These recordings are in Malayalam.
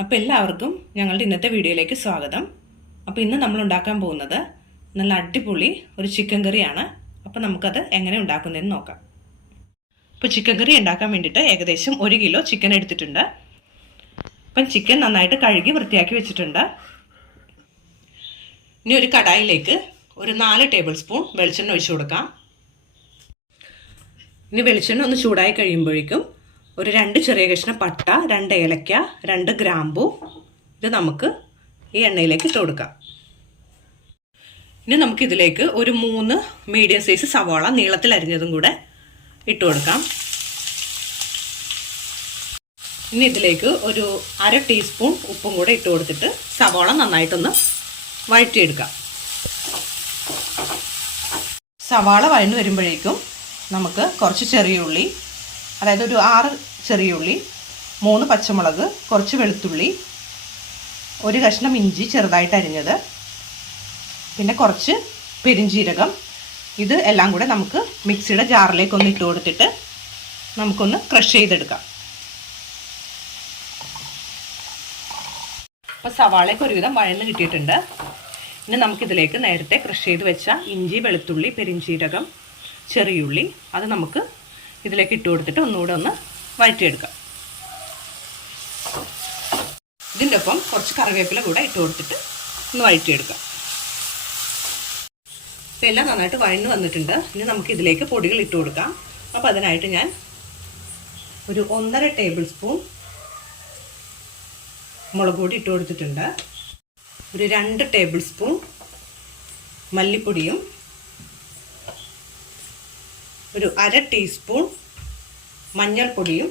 അപ്പോൾ എല്ലാവർക്കും ഞങ്ങളുടെ ഇന്നത്തെ വീഡിയോയിലേക്ക് സ്വാഗതം. അപ്പോൾ ഇന്ന് നമ്മൾ ഉണ്ടാക്കാൻ പോകുന്നത് നല്ല അടിപൊളി ഒരു ചിക്കൻ കറിയാണ്. അപ്പോൾ നമുക്കത് എങ്ങനെ ഉണ്ടാക്കുന്നതെന്ന് നോക്കാം. അപ്പോൾ ചിക്കൻ കറി ഉണ്ടാക്കാൻ വേണ്ടിയിട്ട് ഏകദേശം 1 കിലോ ചിക്കൻ എടുത്തിട്ടുണ്ട്. അപ്പം ചിക്കൻ നന്നായിട്ട് കഴുകി വൃത്തിയാക്കി വെച്ചിട്ടുണ്ട്. ഇനി ഒരു കടായിലേക്ക് ഒരു 4 ടേബിൾ സ്പൂൺ വെളിച്ചെണ്ണ ഒഴിച്ചു കൊടുക്കാം. ഇനി വെളിച്ചെണ്ണ ഒന്ന് ചൂടായി കഴിയുമ്പോഴേക്കും ഒരു 2 ചെറിയ കഷ്ണം പട്ട, 2 ഏലക്ക, 2 ഗ്രാമ്പു ഇത് നമുക്ക് ഈ എണ്ണയിലേക്ക് ഇട്ട് കൊടുക്കാം. ഇനി നമുക്കിതിലേക്ക് ഒരു 3 മീഡിയം സൈസ് സവാള നീളത്തിൽ അരിഞ്ഞതും കൂടെ ഇട്ട് കൊടുക്കാം. ഇനി ഇതിലേക്ക് ഒരു 1/2 ടീസ്പൂൺ ഉപ്പും കൂടെ ഇട്ട് കൊടുത്തിട്ട് സവാള നന്നായിട്ടൊന്ന് വഴറ്റിയെടുക്കാം. സവാള വഴന്നു വരുമ്പോഴേക്കും നമുക്ക് കുറച്ച് ചെറിയ ഉള്ളി, അതായത് ഒരു 6 ചെറിയ ഉള്ളി, 3 പച്ചമുളക്, കുറച്ച് വെളുത്തുള്ളി, ഒരു കഷ്ണം ഇഞ്ചി ചെറുതായിട്ട് അരിഞ്ഞത്, പിന്നെ കുറച്ച് പെരിഞ്ജീരകം, ഇത് എല്ലാം കൂടെ നമുക്ക് മിക്സിയുടെ ജാറിലേക്ക് ഒന്ന് ഇട്ട് കൊടുത്തിട്ട് നമുക്കൊന്ന് ക്രഷ് ചെയ്തെടുക്കാം. അപ്പോൾ സവാളയ്ക്ക് ഒരുവിധം വഴന്ന് കിട്ടിയിട്ടുണ്ട്. ഇനി നമുക്കിതിലേക്ക് നേരത്തെ ക്രഷ് ചെയ്ത് വെച്ച ഇഞ്ചി, വെളുത്തുള്ളി, പെരിഞ്ജീരകം, ചെറിയുള്ളി അത് നമുക്ക് ഇതിലേക്ക് ഇട്ട് കൊടുത്തിട്ട് ഒന്നുകൂടെ ഒന്ന് വഴറ്റിയെടുക്കാം. ഇതിൻ്റെ ഒപ്പം കുറച്ച് കറിവേപ്പില കൂടെ ഇട്ട് കൊടുത്തിട്ട് ഒന്ന് വഴറ്റിയെടുക്കാം. അപ്പോൾ എല്ലാം നന്നായിട്ട് വഴന്ന് വന്നിട്ടുണ്ട്. ഇനി നമുക്ക് ഇതിലേക്ക് പൊടികൾ ഇട്ട് കൊടുക്കാം. അപ്പോൾ അതിനായിട്ട് ഞാൻ ഒരു 1.5 ടേബിൾ സ്പൂൺ മുളക് പൊടി ഇട്ട് കൊടുത്തിട്ടുണ്ട്. ഒരു 2 ടേബിൾ സ്പൂൺ മല്ലിപ്പൊടിയും, ഒരു 1/2 ടീസ്പൂൺ മഞ്ഞൾപ്പൊടിയും,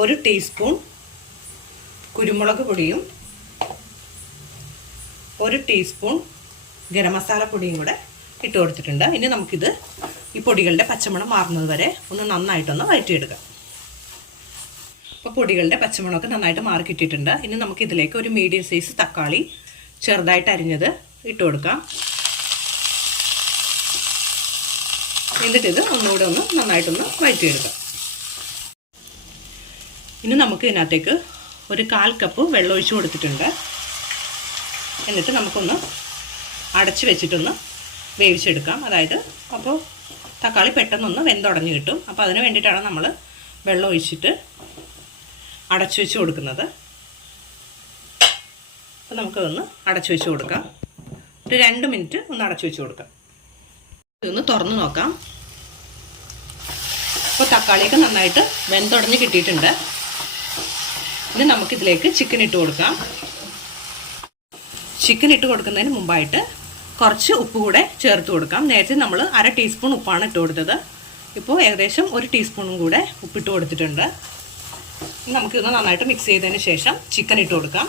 1 ടീസ്പൂൺ കുരുമുളക് പൊടിയും, 1 ടീസ്പൂൺ ഗരം മസാല പൊടിയും കൂടെ ഇട്ട് കൊടുത്തിട്ടുണ്ട്. ഇനി നമുക്കിത് ഈ പൊടികളുടെ പച്ചമണം മാറുന്നത് വരെ ഒന്ന് നന്നായിട്ടൊന്ന് വഴറ്റിയെടുക്കാം. അപ്പോൾ പൊടികളുടെ പച്ചമണമൊക്കെ നന്നായിട്ട് മാറി കിട്ടിയിട്ടുണ്ട്. ഇനി നമുക്കിതിലേക്ക് ഒരു മീഡിയം സൈസ് തക്കാളി ചെറുതായിട്ട് അരിഞ്ഞത് ഇട്ട് കൊടുക്കാം. എന്നിട്ട് ഇത് ഒന്നുകൂടെ ഒന്ന് നന്നായിട്ടൊന്ന് വഴറ്റിയെടുക്കാം. ഇനി നമുക്ക് ഇതിനകത്തേക്ക് ഒരു 1/4 കപ്പ് വെള്ളം ഒഴിച്ച് കൊടുത്തിട്ടുണ്ട്. എന്നിട്ട് നമുക്കൊന്ന് അടച്ച് വെച്ചിട്ടൊന്ന് വേവിച്ചെടുക്കാം. അതായത് അപ്പോൾ തക്കാളി പെട്ടെന്നൊന്ന് വെന്തുടഞ്ഞ് കിട്ടും. അപ്പോൾ അതിന് വേണ്ടിയിട്ടാണ് നമ്മൾ വെള്ളം ഒഴിച്ചിട്ട് അടച്ചു വെച്ച് കൊടുക്കുന്നത്. അപ്പോൾ നമുക്കൊന്ന് അടച്ചു വെച്ച് കൊടുക്കാം. ഒരു 2 മിനിറ്റ് ഒന്ന് അടച്ചു വെച്ച് കൊടുക്കാം. ഇതൊന്ന് തുറന്ന് നോക്കാം. അപ്പോൾ തക്കാളിയൊക്കെ നന്നായിട്ട് വെന്തുടഞ്ഞ് കിട്ടിയിട്ടുണ്ട്. ഇനി നമുക്കിതിലേക്ക് ചിക്കൻ ഇട്ട് കൊടുക്കാം. ചിക്കൻ ഇട്ട് കൊടുക്കുന്നതിന് മുമ്പായിട്ട് കുറച്ച് ഉപ്പ് കൂടെ ചേർത്ത് കൊടുക്കാം. നേരത്തെ നമ്മൾ 1/2 ടീസ്പൂൺ ഉപ്പാണ് ഇട്ട് കൊടുത്തത്. ഇപ്പോൾ ഏകദേശം 1 ടീസ്പൂണും കൂടെ ഉപ്പിട്ട് കൊടുത്തിട്ടുണ്ട്. നമുക്കിതൊന്ന് നന്നായിട്ട് മിക്സ് ചെയ്തതിന് ശേഷം ചിക്കൻ ഇട്ട് കൊടുക്കാം.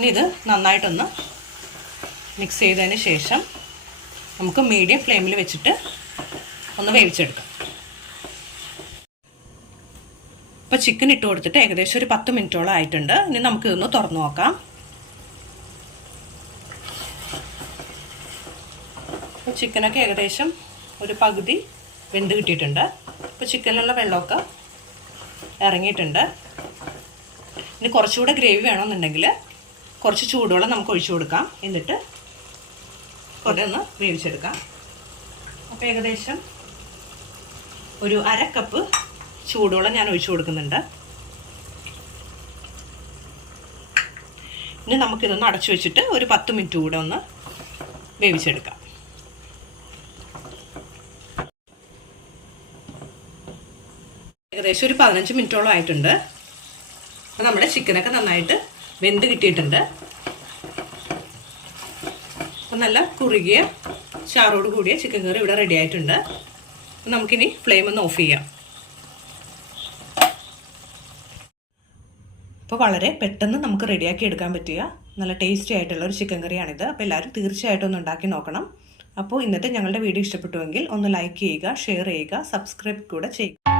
ഇനി ഇത് നന്നായിട്ടൊന്ന് മിക്സ് ചെയ്തതിന് ശേഷം നമുക്ക് മീഡിയം ഫ്ലെയിമിൽ വെച്ചിട്ട് ഒന്ന് വേവിച്ചെടുക്കാം. അപ്പോൾ ചിക്കൻ ഇട്ട് കൊടുത്തിട്ട് ഏകദേശം ഒരു 10 മിനിറ്റോളം ആയിട്ടുണ്ട്. ഇനി നമുക്കിതൊന്ന് തുറന്നു നോക്കാം. അപ്പോൾ ചിക്കനൊക്കെ ഏകദേശം ഒരു പകുതി വെന്ത് കിട്ടിയിട്ടുണ്ട്. അപ്പോൾ ചിക്കനിലുള്ള വെള്ളമൊക്കെ ഇറങ്ങിയിട്ടുണ്ട്. ഇനി കുറച്ചുകൂടെ ഗ്രേവി വേണമെന്നുണ്ടെങ്കിൽ കുറച്ച് ചൂടുവെള്ളം നമുക്ക് ഒഴിച്ചു കൊടുക്കാം. എന്നിട്ട് കുറേ ഒന്ന് വേവിച്ചെടുക്കാം. അപ്പോൾ ഏകദേശം ഒരു 1/2 കപ്പ് ചൂടുവെള്ളം ഞാൻ ഒഴിച്ചു കൊടുക്കുന്നുണ്ട്. ഇനി നമുക്കിതൊന്ന് അടച്ചു വെച്ചിട്ട് ഒരു 10 മിനിറ്റ് കൂടെ ഒന്ന് വേവിച്ചെടുക്കാം. ഏകദേശം ഒരു 15 മിനിറ്റോളം ആയിട്ടുണ്ട്. അപ്പോൾ നമ്മുടെ ചിക്കനൊക്കെ നന്നായിട്ട് വെന്ത് കിട്ടിയിട്ടുണ്ട്. അപ്പോൾ നല്ല കുറുകിയ ചാറോട് കൂടിയ ചിക്കൻ കറി ഇവിടെ റെഡി ആയിട്ടുണ്ട്. അപ്പോൾ നമുക്കിനി ഫ്ലെയിം ഒന്ന് ഓഫ് ചെയ്യാം. അപ്പോൾ വളരെ പെട്ടെന്ന് നമുക്ക് റെഡിയാക്കി എടുക്കാൻ പറ്റിയ നല്ല ടേസ്റ്റി ആയിട്ടുള്ള ഒരു ചിക്കൻ കറിയാണിത്. അപ്പോൾ എല്ലാവരും തീർച്ചയായിട്ടും ഒന്ന് ഉണ്ടാക്കി നോക്കണം. അപ്പോൾ ഇന്നത്തെ ഞങ്ങളുടെ വീഡിയോ ഇഷ്ടപ്പെട്ടുവെങ്കിൽ ഒന്ന് ലൈക്ക് ചെയ്യുക, ഷെയർ ചെയ്യുക, സബ്സ്ക്രൈബ് കൂടെ ചെയ്യുക.